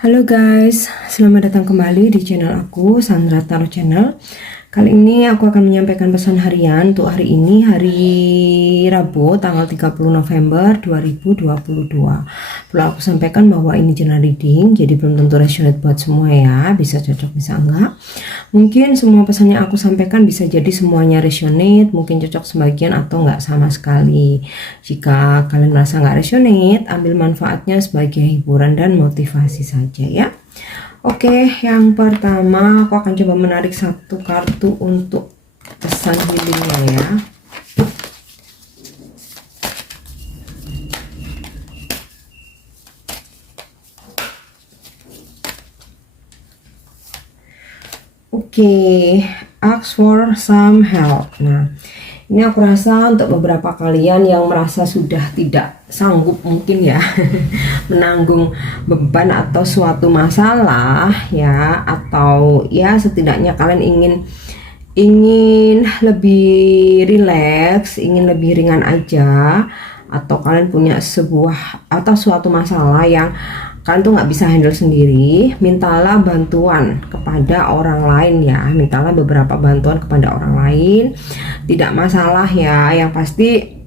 Halo guys, selamat datang kembali di channel aku, Sandra Tarot Channel. Kali ini aku akan menyampaikan pesan harian untuk hari ini, hari Rabu, tanggal 30 November 2022. Perlu aku sampaikan bahwa ini general reading, jadi belum tentu resonate buat semua ya, bisa cocok, bisa enggak. Mungkin semua pesan yang aku sampaikan bisa jadi semuanya resonate, mungkin cocok sebagian atau enggak sama sekali. Jika kalian merasa enggak resonate, ambil manfaatnya sebagai hiburan dan motivasi saja ya. Oke, yang pertama aku akan coba menarik satu kartu untuk pesan healingnya ya. Oke, ask for some help. Nah, ini aku rasa untuk beberapa kalian yang merasa sudah tidak sanggup mungkin ya menanggung beban atau suatu masalah ya, atau ya setidaknya kalian ingin lebih rileks, ingin lebih ringan aja, atau kalian punya sebuah atau suatu masalah yang kalian tuh nggak bisa handle sendiri, mintalah bantuan kepada orang lain ya, mintalah beberapa bantuan kepada orang lain, tidak masalah ya, yang pasti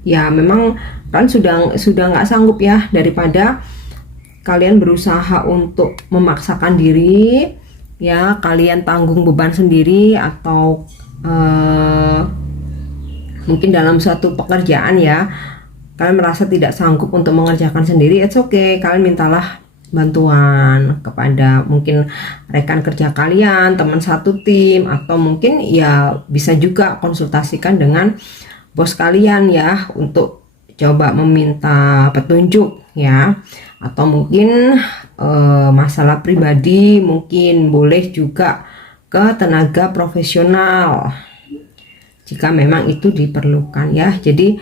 ya memang kan sudah nggak sanggup ya, daripada kalian berusaha untuk memaksakan diri ya, kalian tanggung beban sendiri, atau mungkin dalam suatu pekerjaan ya kalian merasa tidak sanggup untuk mengerjakan sendiri, it's okay, kalian mintalah bantuan kepada mungkin rekan kerja kalian, teman satu tim, atau mungkin ya bisa juga konsultasikan dengan bos kalian ya untuk coba meminta petunjuk ya, atau mungkin masalah pribadi mungkin boleh juga ke tenaga profesional jika memang itu diperlukan ya. Jadi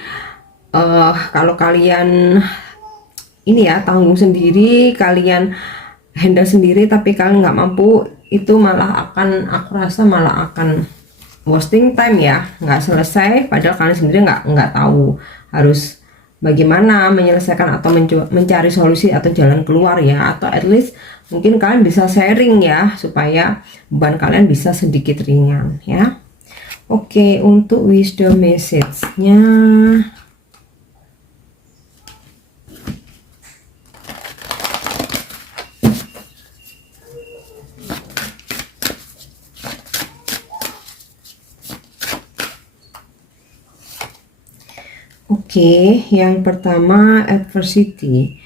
kalau kalian ini ya tanggung sendiri, kalian handle sendiri, tapi kalian nggak mampu, itu malah akan, aku rasa malah akan wasting time ya, nggak selesai, padahal kalian sendiri nggak tahu harus bagaimana menyelesaikan atau mencari solusi atau jalan keluar ya, atau at least mungkin kalian bisa sharing ya supaya beban kalian bisa sedikit ringan ya. Oke, untuk wisdom message-nya yang pertama, adversity.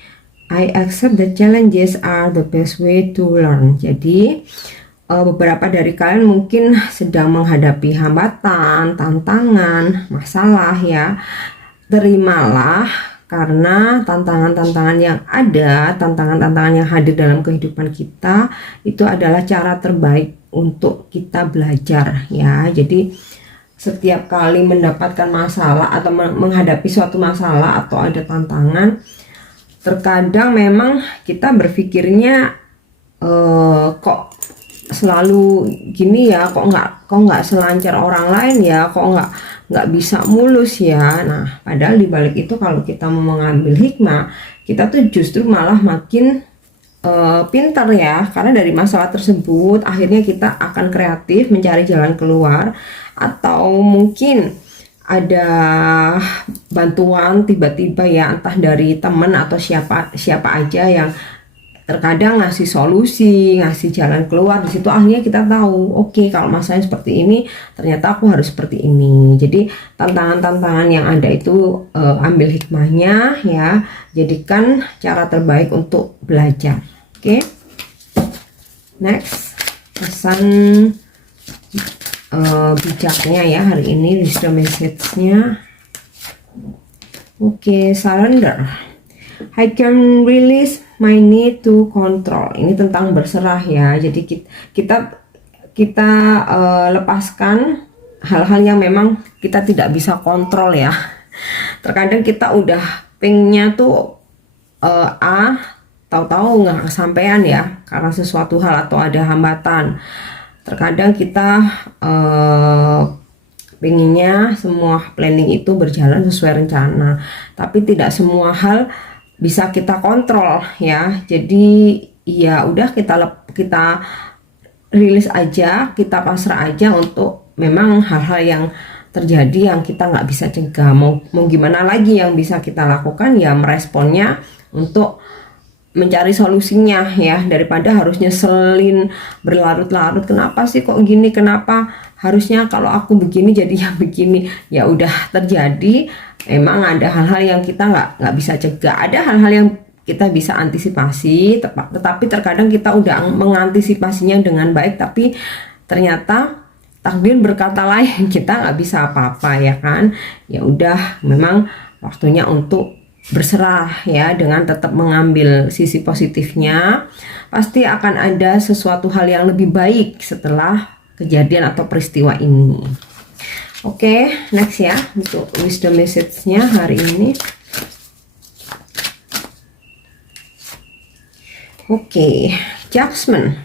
I accept the challenges are the best way to learn. Jadi beberapa dari kalian mungkin sedang menghadapi hambatan, tantangan, masalah ya. Terimalah, karena tantangan-tantangan yang ada, tantangan-tantangan yang hadir dalam kehidupan kita itu adalah cara terbaik untuk kita belajar ya. Jadi setiap kali mendapatkan masalah atau menghadapi suatu masalah atau ada tantangan, terkadang memang kita berpikirnya kok selalu gini ya, kok nggak selancar orang lain ya, kok nggak bisa mulus ya. Nah, padahal dibalik itu kalau kita mau mengambil hikmah, kita tuh justru malah makin pintar ya, karena dari masalah tersebut akhirnya kita akan kreatif mencari jalan keluar, atau mungkin ada bantuan tiba-tiba ya, entah dari teman atau siapa aja yang terkadang ngasih solusi, ngasih jalan keluar. Di situ akhirnya kita tahu, oke, kalau masalahnya seperti ini, ternyata aku harus seperti ini. Jadi tantangan-tantangan yang ada itu ambil hikmahnya ya, jadikan cara terbaik untuk belajar. Oke, next, pesan bijaknya ya hari ini, wisdom message-nya. Oke, surrender. I can release my need to control. Ini tentang berserah ya. Jadi kita lepaskan hal-hal yang memang kita tidak bisa kontrol ya. Terkadang kita udah pengennya tuh tahu-tahu nggak kesampaian ya, karena sesuatu hal atau ada hambatan. Terkadang kita pengennya semua planning itu berjalan sesuai rencana, tapi tidak semua hal bisa kita kontrol ya. Jadi ya udah kita rilis aja, kita pasrah aja untuk memang hal-hal yang terjadi yang kita nggak bisa cegah. Mau gimana lagi yang bisa kita lakukan ya, meresponnya untuk mencari solusinya ya, daripada harus nyeselin berlarut-larut, kenapa sih kok gini, kenapa harusnya kalau aku begini jadinya begini. Ya udah terjadi, emang ada hal-hal yang kita nggak bisa cegah, ada hal-hal yang kita bisa antisipasi, tetapi terkadang kita udah mengantisipasinya dengan baik, tapi ternyata takdir berkata lain, kita nggak bisa apa-apa ya kan. Ya udah, memang waktunya untuk berserah ya, dengan tetap mengambil sisi positifnya. Pasti akan ada sesuatu hal yang lebih baik setelah kejadian atau peristiwa ini. Oke, next ya, untuk wisdom message-nya hari ini. Oke, judgment.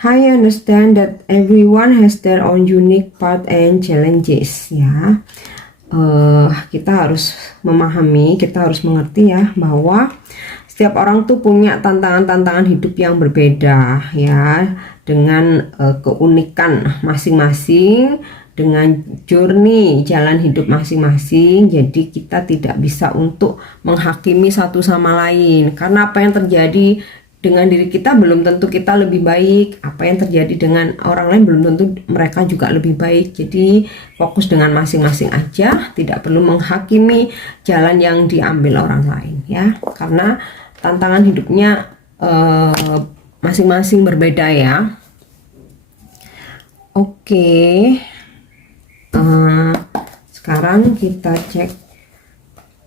I understand that everyone has their own unique path and challenges ya. Kita harus memahami, kita harus mengerti ya, bahwa setiap orang tuh punya tantangan-tantangan hidup yang berbeda ya, dengan keunikan masing-masing, dengan journey jalan hidup masing-masing. Jadi kita tidak bisa untuk menghakimi satu sama lain, karena apa yang terjadi dengan diri kita belum tentu kita lebih baik, apa yang terjadi dengan orang lain belum tentu mereka juga lebih baik. Jadi fokus dengan masing-masing aja, tidak perlu menghakimi jalan yang diambil orang lain ya, karena tantangan hidupnya masing-masing berbeda ya. Oke, sekarang kita cek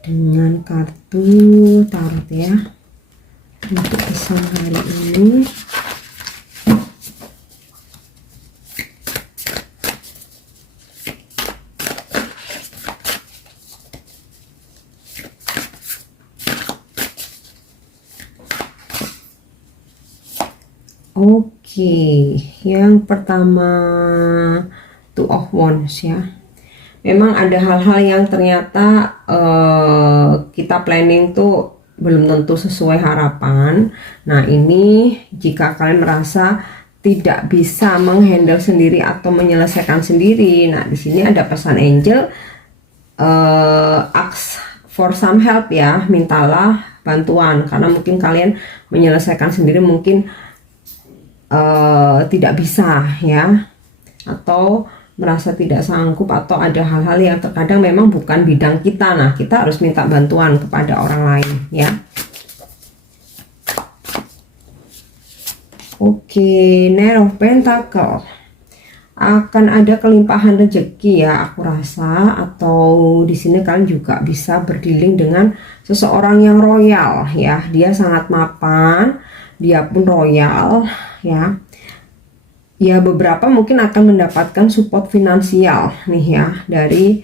dengan kartu tarot ya, untuk pisang hari ini. Oke, yang pertama Two of Wands ya. Memang ada hal-hal yang ternyata kita planning tuh belum tentu sesuai harapan. Nah, ini jika kalian merasa tidak bisa menghandle sendiri atau menyelesaikan sendiri, nah di sini ada pesan angel, ask for some help ya, mintalah bantuan, karena mungkin kalian menyelesaikan sendiri mungkin tidak bisa ya, atau merasa tidak sanggup, atau ada hal-hal yang terkadang memang bukan bidang kita. Nah, kita harus minta bantuan kepada orang lain ya. Oke, Knight of Pentacle. Akan ada kelimpahan rezeki ya, aku rasa, atau di sini kalian juga bisa berdealing dengan seseorang yang royal ya. Dia sangat mapan, dia pun royal ya. Ya, beberapa mungkin akan mendapatkan support finansial nih ya dari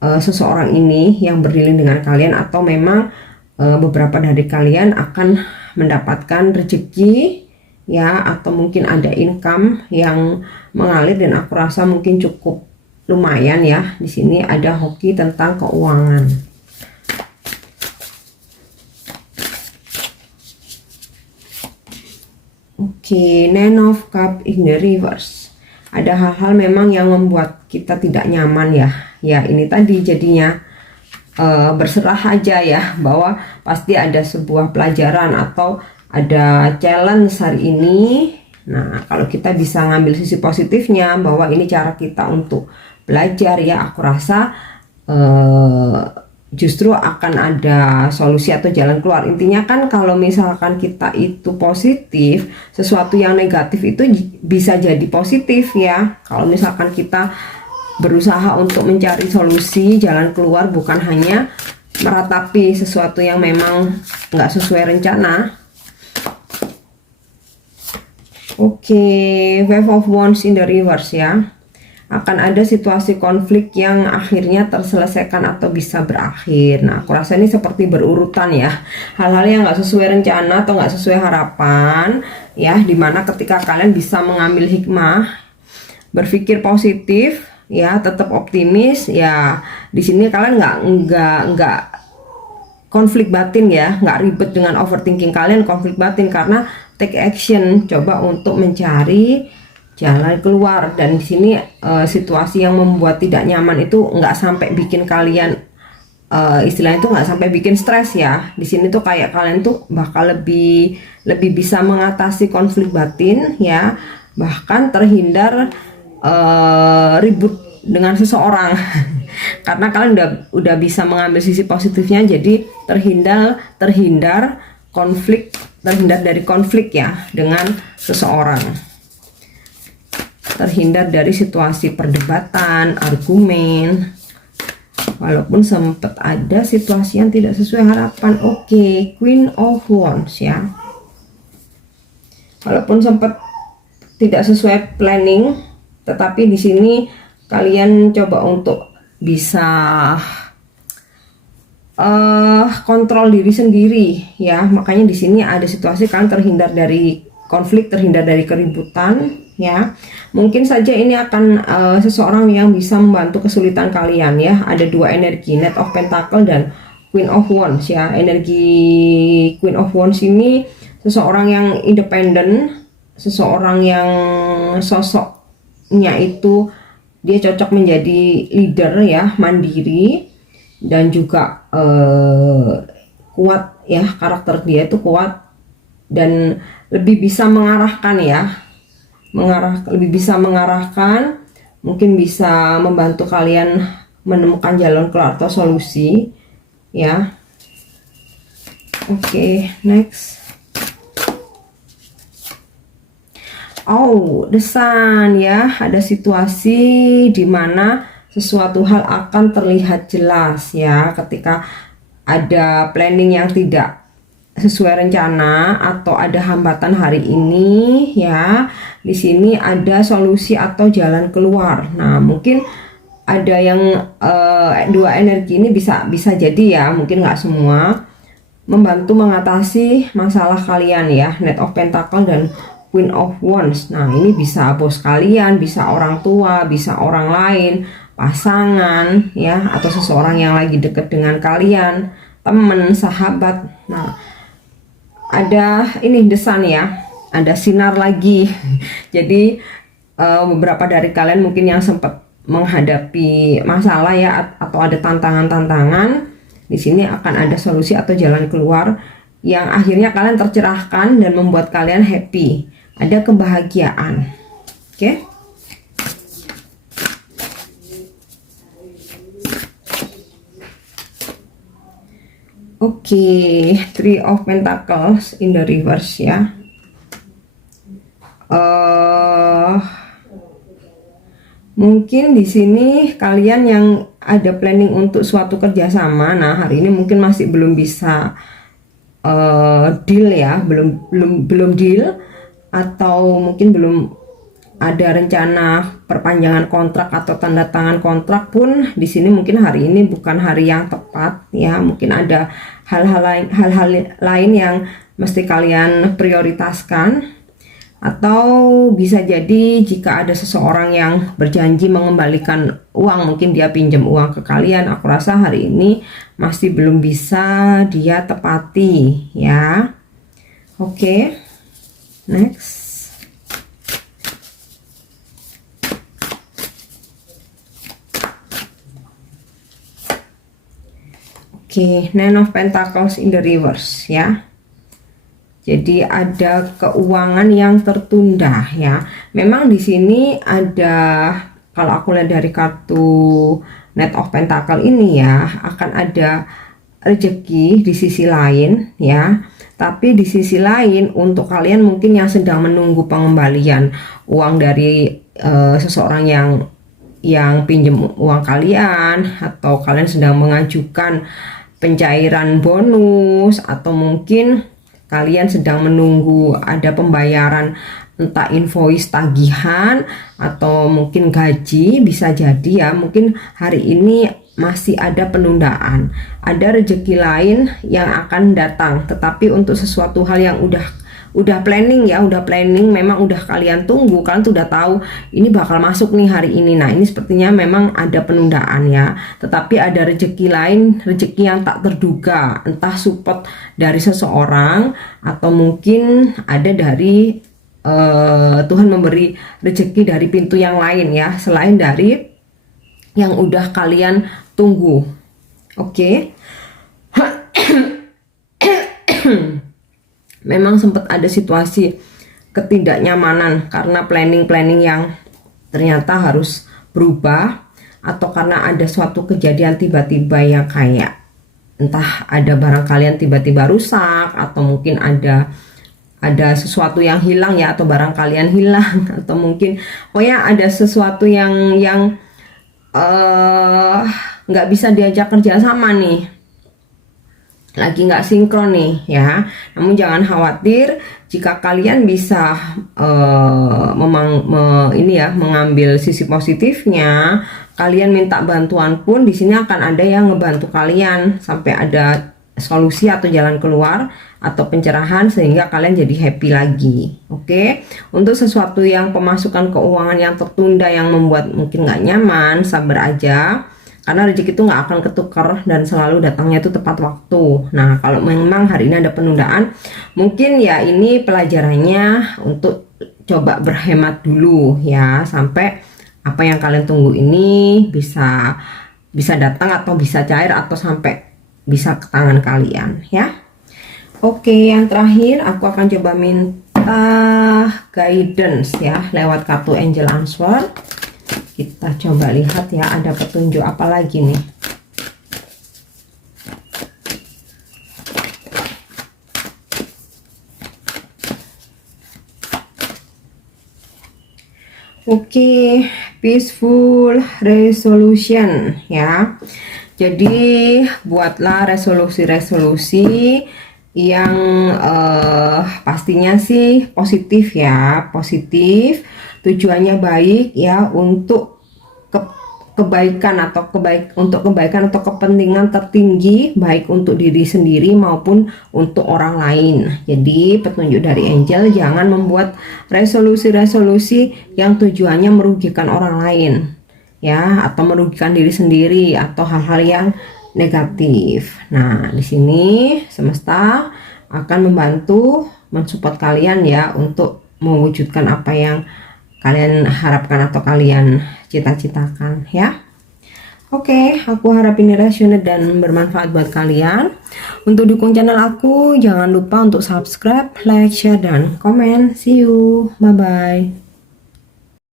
seseorang ini yang berdiri dengan kalian, atau memang beberapa dari kalian akan mendapatkan rezeki ya, atau mungkin ada income yang mengalir, dan aku rasa mungkin cukup lumayan ya. Di sini ada hoki tentang keuangan. Oke, Nine of Cups in the reverse. Ada hal-hal memang yang membuat kita tidak nyaman ya. Ya, ini tadi jadinya berserah aja ya, bahwa pasti ada sebuah pelajaran atau ada challenge hari ini. Nah, kalau kita bisa ngambil sisi positifnya, bahwa ini cara kita untuk belajar ya, aku rasa justru akan ada solusi atau jalan keluar. Intinya kan kalau misalkan kita itu positif, sesuatu yang negatif itu bisa jadi positif ya. Kalau misalkan kita berusaha untuk mencari solusi, jalan keluar, bukan hanya meratapi sesuatu yang memang nggak sesuai rencana. Oke, Wave of Wands in the reverse ya. Akan ada situasi konflik yang akhirnya terselesaikan atau bisa berakhir. Nah, aku rasa ini seperti berurutan ya, hal-hal yang nggak sesuai rencana atau nggak sesuai harapan ya, dimana ketika kalian bisa mengambil hikmah, berpikir positif ya, tetap optimis ya. Di sini kalian nggak konflik batin ya, nggak ribet dengan overthinking kalian, konflik batin karena take action, coba untuk mencari jalan keluar. Dan di sini situasi yang membuat tidak nyaman itu nggak sampai bikin kalian istilahnya itu nggak sampai bikin stres ya. Di sini tuh kayak kalian tuh bakal lebih bisa mengatasi konflik batin ya, bahkan terhindar ribut dengan seseorang karena kalian udah bisa mengambil sisi positifnya, jadi terhindar dari konflik ya dengan seseorang, terhindar dari situasi perdebatan, argumen, walaupun sempat ada situasi yang tidak sesuai harapan. Oke, Queen of Wands ya, walaupun sempat tidak sesuai planning, tetapi di sini kalian coba untuk bisa kontrol diri sendiri ya. Makanya di sini ada situasi kalian terhindar dari konflik, terhindar dari keributan ya. Mungkin saja ini akan seseorang yang bisa membantu kesulitan kalian ya. Ada dua energi, Knight of Pentacle dan Queen of Wands ya. Energi Queen of Wands ini seseorang yang independen, seseorang yang sosoknya itu dia cocok menjadi leader ya, mandiri, dan juga kuat ya, karakter dia itu kuat dan lebih bisa mengarahkan ya, lebih bisa mengarahkan, mungkin bisa membantu kalian menemukan jalan keluar atau solusi ya. Oke, next. Oh, the Sun ya, ada situasi di mana sesuatu hal akan terlihat jelas ya ketika ada planning yang tidak sesuai rencana atau ada hambatan hari ini ya. Di sini ada solusi atau jalan keluar. Nah, mungkin ada yang dua energi ini bisa jadi ya, mungkin nggak semua, membantu mengatasi masalah kalian ya, Knight of Pentacle dan Queen of Wands. Nah, ini bisa bos kalian, bisa orang tua, bisa orang lain, pasangan ya, atau seseorang yang lagi deket dengan kalian, teman, sahabat. Nah, ada ini the Sun ya, ada sinar lagi. Jadi beberapa dari kalian mungkin yang sempat menghadapi masalah ya, atau ada tantangan-tantangan, di sini akan ada solusi atau jalan keluar yang akhirnya kalian tercerahkan dan membuat kalian happy. Ada kebahagiaan. Oke. Oke, Three of Pentacles in the reverse ya. Mungkin di sini kalian yang ada planning untuk suatu kerjasama, nah hari ini mungkin masih belum bisa deal ya, belum deal, atau mungkin belum ada rencana perpanjangan kontrak atau tanda tangan kontrak pun. Di sini mungkin hari ini bukan hari yang tepat ya, mungkin ada hal-hal lain yang mesti kalian prioritaskan. Atau bisa jadi jika ada seseorang yang berjanji mengembalikan uang, mungkin dia pinjam uang ke kalian, aku rasa hari ini masih belum bisa dia tepati ya. Oke, next. Oke, Nine of Pentacles in the reverse ya. Jadi ada keuangan yang tertunda ya. Memang di sini ada, kalau aku lihat dari kartu Knight of Pentacle ini ya, akan ada rezeki di sisi lain ya. Tapi di sisi lain untuk kalian mungkin yang sedang menunggu pengembalian uang dari seseorang yang pinjam uang kalian, atau kalian sedang mengajukan pencairan bonus, atau mungkin kalian sedang menunggu ada pembayaran, entah invoice tagihan atau mungkin gaji, bisa jadi ya. Mungkin hari ini masih ada penundaan, ada rezeki lain yang akan datang, tetapi untuk sesuatu hal yang udah planning ya, udah planning, memang udah kalian tunggu, kalian tuh udah tahu ini bakal masuk nih hari ini. Nah ini sepertinya memang ada penundaan ya, tetapi ada rezeki lain, rezeki yang tak terduga, entah support dari seseorang atau mungkin ada dari Tuhan memberi rezeki dari pintu yang lain ya, selain dari yang udah kalian tunggu. Oke. Memang sempat ada situasi ketidaknyamanan karena planning yang ternyata harus berubah, atau karena ada suatu kejadian tiba-tiba yang kayak entah ada barang kalian tiba-tiba rusak, atau mungkin ada sesuatu yang hilang ya, atau barang kalian hilang, atau mungkin pokoknya ada sesuatu yang nggak bisa diajak kerja sama nih, lagi nggak sinkron nih ya. Namun jangan khawatir, jika kalian bisa mengambil sisi positifnya, kalian minta bantuan pun di sini akan ada yang ngebantu kalian sampai ada solusi atau jalan keluar atau pencerahan, sehingga kalian jadi happy lagi. Oke. Untuk sesuatu yang pemasukan keuangan yang tertunda yang membuat mungkin nggak nyaman, sabar aja, karena rezeki itu nggak akan ketukar dan selalu datangnya itu tepat waktu. Nah kalau memang hari ini ada penundaan, mungkin ya ini pelajarannya untuk coba berhemat dulu ya, sampai apa yang kalian tunggu ini bisa datang atau bisa cair atau sampai bisa ke tangan kalian ya. Oke, yang terakhir aku akan coba minta guidance ya lewat kartu Angel Answer. Kita coba lihat ya, ada petunjuk apa lagi nih. Oke, peaceful resolution ya. Jadi buatlah resolusi-resolusi yang pastinya sih positif ya, positif, tujuannya baik ya, untuk kebaikan atau kebaikan atau kepentingan tertinggi, baik untuk diri sendiri maupun untuk orang lain. Jadi petunjuk dari Angel, jangan membuat resolusi-resolusi yang tujuannya merugikan orang lain ya, atau merugikan diri sendiri atau hal-hal yang negatif. Nah di sini semesta akan membantu mensupport kalian ya untuk mewujudkan apa yang kalian harapkan atau kalian cita-citakan ya. Oke, aku harap ini resonate dan bermanfaat buat kalian. Untuk dukung channel aku, jangan lupa untuk subscribe, like, share, dan komen. See you, bye bye.